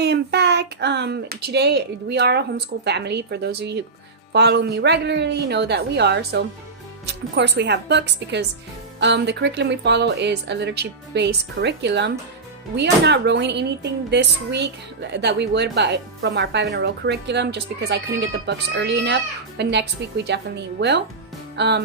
am back. Today we are a homeschool family. For those of you who follow me regularly, know that we are. So of course we have books because the curriculum we follow is a literature-based curriculum. We are not rowing anything this week that we would from our 5 in a row curriculum, just because I couldn't get the books early enough. But next week we definitely will.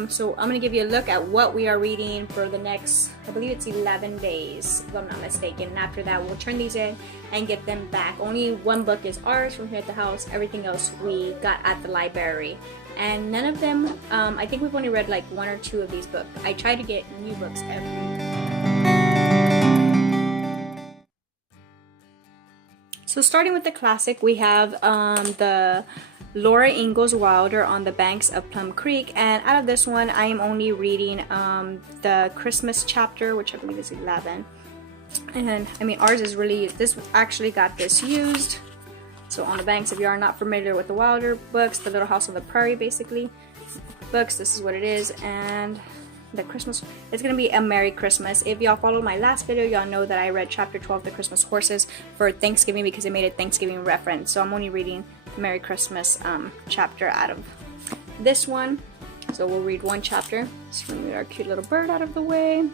So I'm going to give you a look at what we are reading for the next, I believe it's 11 days, if I'm not mistaken. And after that, we'll turn these in and get them back. Only one book is ours from here at the house. Everything else we got at the library. And none of them, I think we've only read like 1 or 2 of these books. I try to get new books every. So starting with the classic, we have the Laura Ingalls Wilder On the Banks of Plum Creek, and out of this one I am only reading the Christmas chapter, which I believe is 11. And I mean, ours is really, this actually got this used. So On the Banks, if you are not familiar with the Wilder books, the Little House on the Prairie basically books, this is what it is. And the Christmas, it's gonna be a Merry Christmas. If y'all follow my last video, y'all know that I read chapter 12, the Christmas Horses, for Thanksgiving because it made a Thanksgiving reference. So I'm only reading Merry Christmas chapter out of this one. So we'll read one chapter. Just gonna move our cute little bird out of the way.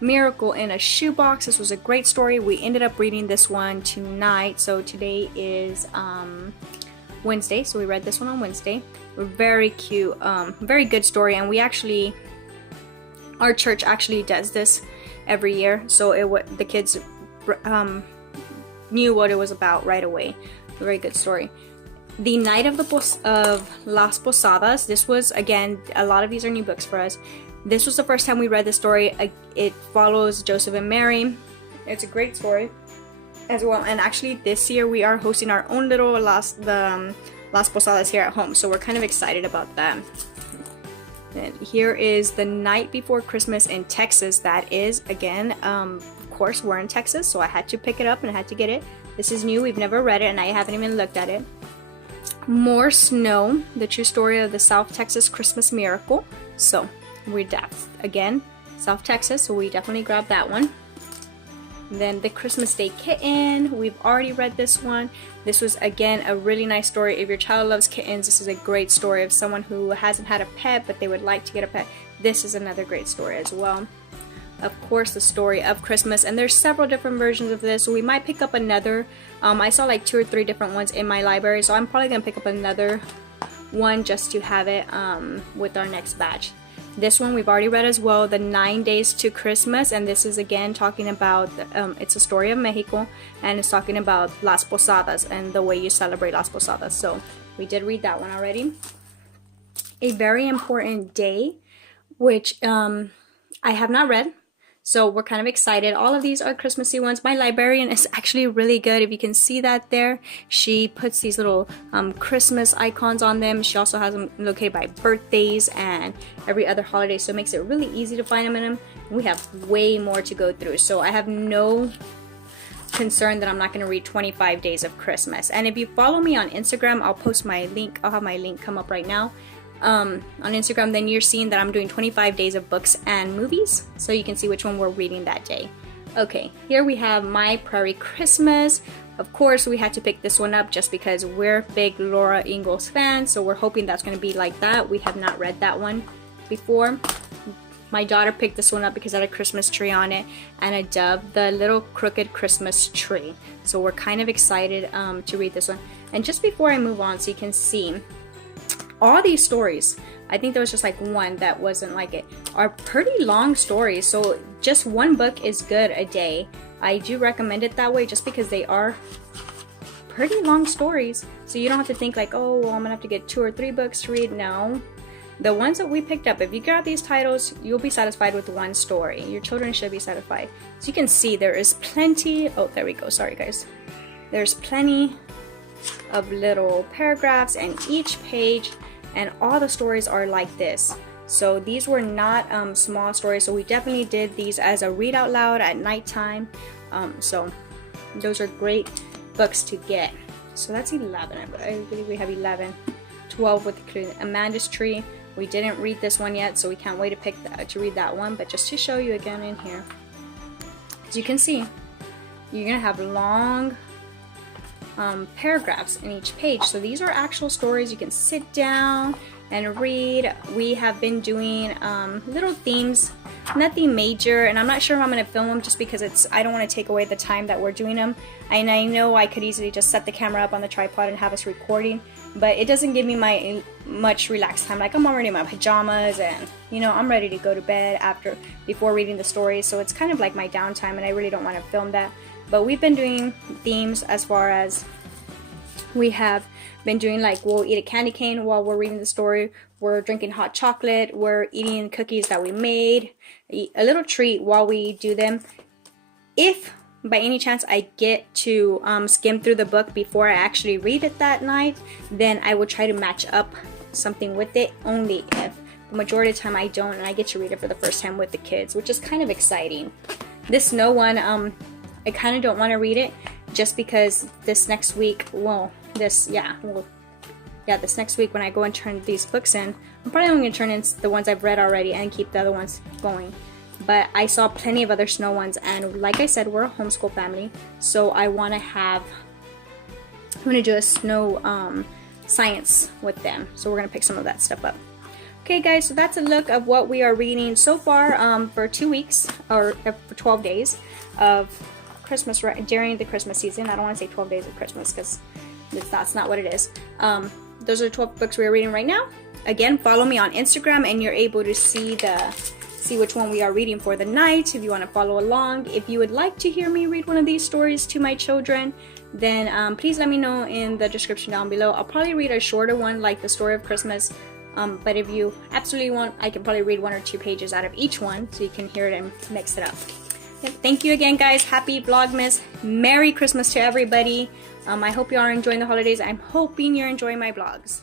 Miracle in a Shoebox. This was a great story. We ended up reading this one tonight. So today is Wednesday, so we read this one on Wednesday. Very cute, very good story, and we actually, our church actually does this every year, so the kids knew what it was about right away. A very good story. The Night of Las Posadas. This was, again, a lot of these are new books for us. This was the first time we read the story. It follows Joseph and Mary. It's a great story as well. And actually, this year we are hosting our own little Las Posadas here at home, so we're kind of excited about that. And here is The Night Before Christmas in Texas. That is, again, of course, we're in Texas, so I had to pick it up and I had to get it. This is new. We've never read it, and I haven't even looked at it. More Snow, the true story of the South Texas Christmas miracle. So we're again, South Texas, so we definitely grabbed that one. Then The Christmas Day Kitten. We've already read this one. This was, again, a really nice story. If your child loves kittens, this is a great story of someone who hasn't had a pet but they would like to get a pet. This is another great story as well. Of course, The Story of Christmas, and there's several different versions of this, so we might pick up another. I saw like 2 or 3 different ones in my library, so I'm probably gonna pick up another one just to have it with our next batch. This one we've already read as well, The 9 Days to Christmas, and this is again talking about, it's a story of Mexico, and it's talking about Las Posadas and the way you celebrate Las Posadas. So we did read that one already. A Very Important Day, which I have not read, so we're kind of excited. All of these are Christmassy ones. My librarian is actually really good. If you can see that there, she puts these little Christmas icons on them. She also has them located by birthdays and every other holiday, so it makes it really easy to find them in them. We have way more to go through, so I have no concern that I'm not going to read 25 days of Christmas. And if you follow me on Instagram, I'll post my link. I'll have my link come up right now. On Instagram, then you're seeing that I'm doing 25 days of books and movies, so you can see which one we're reading that day. Okay, here we have My Prairie Christmas. Of course, we had to pick this one up just because we're big Laura Ingalls fans, so we're hoping that's going to be like that. We have not read that one before. My daughter picked this one up because it had a Christmas tree on it and a dove, the Little Crooked Christmas Tree. So we're kind of excited to read this one. And just before I move on, so you can see, all these stories, I think there was just like one that wasn't like it, are pretty long stories. So just one book is good a day. I do recommend it that way just because they are pretty long stories. So you don't have to think like, oh, well, I'm gonna have to get 2 or 3 books to read. No. The ones that we picked up, if you grab these titles, you'll be satisfied with one story. Your children should be satisfied. So you can see there is plenty. Oh, there we go. Sorry, guys. There's plenty of little paragraphs in each page, and all the stories are like this. So these were not small stories, so we definitely did these as a read out loud at nighttime. So those are great books to get. So that's 11. I believe we have 11. 12 with Amanda's Tree. We didn't read this one yet, so we can't wait to read that one. But just to show you again in here, as you can see, you're gonna have long paragraphs in each page. So these are actual stories you can sit down and read. We have been doing little themes, nothing major, and I'm not sure if I'm going to film them just because I don't want to take away the time that we're doing them. And I know I could easily just set the camera up on the tripod and have us recording, but it doesn't give me much relaxed time. Like, I'm already in my pajamas and, you know, I'm ready to go to bed before reading the stories, so it's kind of like my downtime, and I really don't want to film that. But we've been doing themes as far as we have been doing, like, we'll eat a candy cane while we're reading the story, we're drinking hot chocolate, we're eating cookies that we made, a little treat while we do them. If by any chance I get to skim through the book before I actually read it that night, then I will try to match up something with it, only if the majority of the time I don't and I get to read it for the first time with the kids, which is kind of exciting. This snow one, I kind of don't want to read it just because this next week, this next week when I go and turn these books in, I'm probably only going to turn in the ones I've read already and keep the other ones going. But I saw plenty of other snow ones, and like I said, we're a homeschool family, so I'm going to do a snow science with them, so we're going to pick some of that stuff up. Okay guys, so that's a look of what we are reading so far for 2 weeks, or for 12 days of Christmas, during the Christmas season. I don't want to say 12 days of Christmas because that's not what it is. Those are the 12 books we're reading right now. Again, follow me on Instagram and you're able to see which one we are reading for the night if you want to follow along. If you would like to hear me read one of these stories to my children, then please let me know in the description down below. I'll probably read a shorter one like the story of Christmas, but if you absolutely want, I can probably read 1 or 2 pages out of each one so you can hear it and mix it up. Yep, thank you again guys. Happy Vlogmas. Merry Christmas to everybody. I hope you are enjoying the holidays. I'm hoping you're enjoying my vlogs.